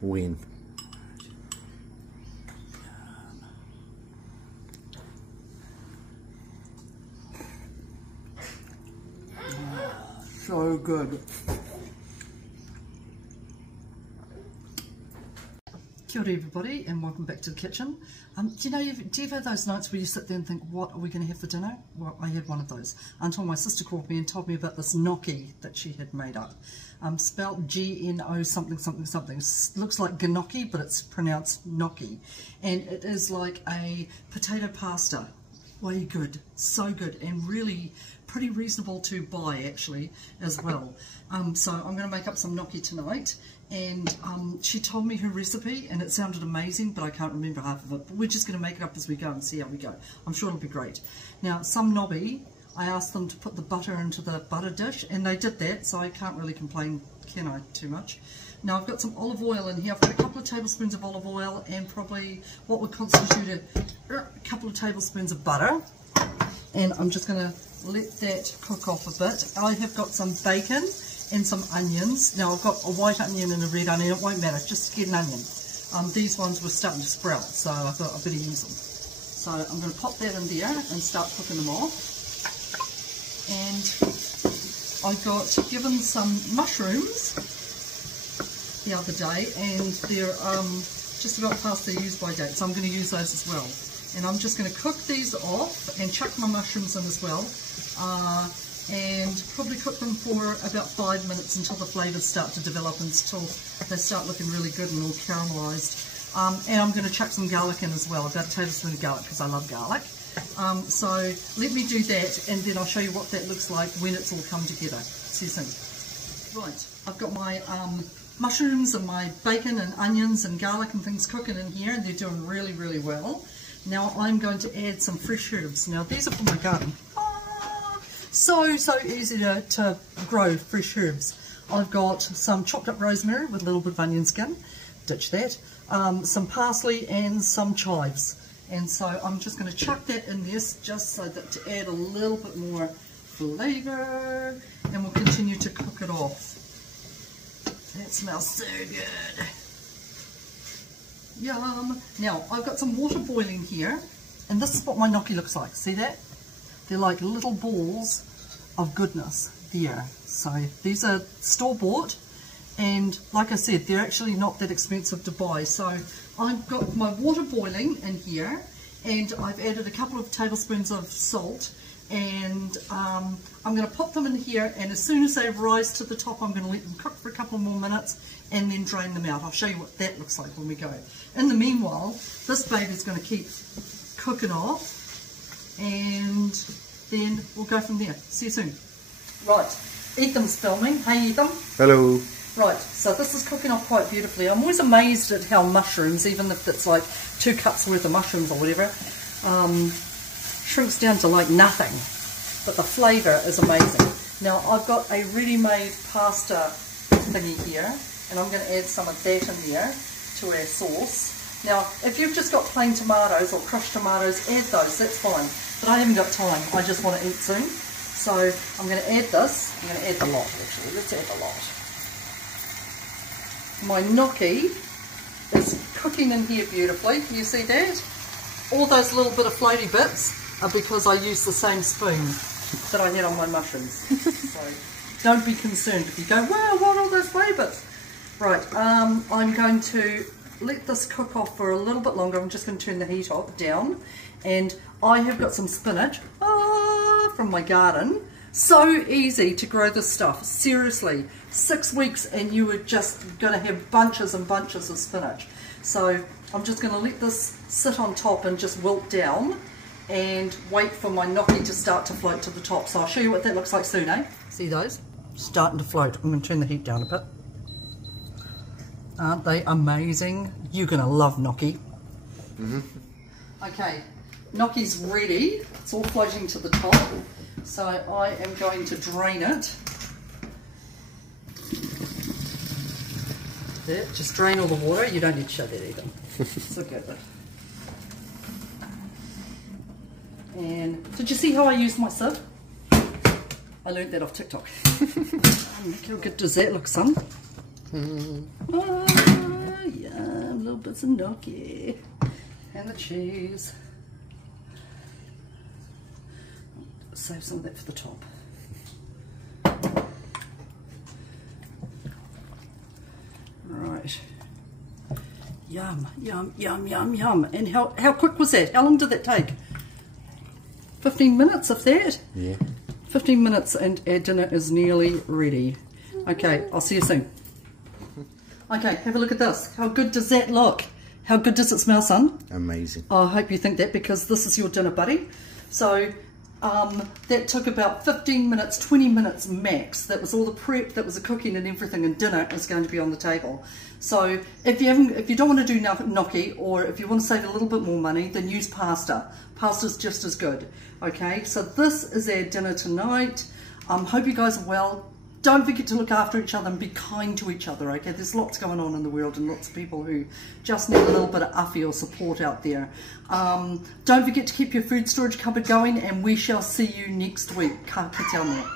When? So good. Kia ora everybody and welcome back to the kitchen. Do you have those nights where you sit there and think, what are we going to have for dinner? Well, I had one of those until my sister called me and told me about this gnocchi that she had made up. Spelled G-N-O something something something. Looks like gnocchi, but it's pronounced gnocchi. And it is like a potato pasta. Way good, so good, and really pretty reasonable to buy actually as well. So I'm going to make up some gnocchi tonight, and she told me her recipe and it sounded amazing, but I can't remember half of it. But we're just going to make it up as we go and see how we go. I'm sure it'll be great. Now, some nobby, I asked them to put the butter into the butter dish, and they did that, so I can't really complain, can I, too much. Now I've got some olive oil in here. I've got a couple of tablespoons of olive oil and probably what would constitute a couple of tablespoons of butter. And I'm just going to let that cook off a bit. I have got some bacon and some onions. Now I've got a white onion and a red onion. It won't matter, just get an onion. These ones were starting to sprout, so I thought I'd better use them. So I'm going to pop that in there and start cooking them off. And I got given some mushrooms the other day, and they're just about past their use by date, so I'm going to use those as well. And I'm just going to cook these off and chuck my mushrooms in as well, and probably cook them for about 5 minutes until the flavours start to develop, until they start looking really good and all caramelised. And I'm going to chuck some garlic in as well, about a tablespoon of garlic because I love garlic. So let me do that, and then I'll show you what that looks like when it's all come together. See you soon. Right, I've got my mushrooms and my bacon and onions and garlic and things cooking in here, and they're doing really, really well. Now I'm going to add some fresh herbs. Now these are from my garden. So easy to grow fresh herbs. I've got some chopped up rosemary with a little bit of onion skin, ditch that, some parsley and some chives. And so I'm just going to chuck that in this just so that to add a little bit more flavour, and we'll continue to cook it off. That smells so good. Yum. Now I've got some water boiling here, and this is what my gnocchi looks like. See that? They're like little balls of goodness there. So these are store-bought, and like I said, they're actually not that expensive to buy. So I've got my water boiling in here, and I've added a couple of tablespoons of salt, and I'm going to pop them in here, and as soon as they rise to the top, I'm going to let them cook for a couple more minutes and then drain them out. I'll show you what that looks like when we go. In the meanwhile, this baby's going to keep cooking off, and then we'll go from there. See you soon. Right, Ethan's filming. Hey Ethan. Hello. Right, so this is cooking off quite beautifully. I'm always amazed at how mushrooms, even if it's like 2 cups worth of mushrooms or whatever, shrinks down to like nothing. But the flavour is amazing. Now I've got a ready-made pasta thingy here, and I'm going to add some of that in there to our sauce. Now, if you've just got plain tomatoes or crushed tomatoes, add those, that's fine. But I haven't got time, I just want to eat soon. So I'm going to add this. I'm going to add the lot actually, let's add the lot. My gnocchi is cooking in here beautifully. Can you see that? All those little bit of floaty bits are because I used the same spoon that I had on my mushrooms. So don't be concerned if you go, wow, what are all those floaty bits? Right, I'm going to let this cook off for a little bit longer. I'm just going to turn the heat down, and I have got some spinach from my garden. So easy to grow this stuff, seriously. 6 weeks and you are just going to have bunches and bunches of spinach. So I'm just going to let this sit on top and just wilt down and wait for my gnocchi to start to float to the top. So I'll show you what that looks like soon, eh? See those? Starting to float. I'm going to turn the heat down a bit. Aren't they amazing? You're going to love gnocchi. Okay, gnocchi's ready. It's all floating to the top. So I am going to drain it. There, just drain all the water. You don't need to show that either. So good. And did you see how I used my sieve? I learned that off TikTok. How good does that look, son? bits of gnocchi. And the cheese. Save some of that for the top. Right. Yum, yum, yum, yum, yum. And how quick was that? How long did that take? 15 minutes of that? Yeah. 15 minutes and our dinner is nearly ready. Okay, I'll see you soon. Okay, have a look at this. How good does that look? How good does it smell, son? Amazing. Oh, I hope you think that, because this is your dinner, buddy. So that took about 15 minutes, 20 minutes max. That was all the prep, that was the cooking and everything, and dinner is going to be on the table. So if you don't want to do gnocchi, or if you want to save a little bit more money, then use pasta. Pasta's just as good. Okay, so this is our dinner tonight. Hope you guys are well. Don't forget to look after each other and be kind to each other, okay? There's lots going on in the world and lots of people who just need a little bit of uffy or support out there. Don't forget to keep your food storage cupboard going, and we shall see you next week. Ka kite anō.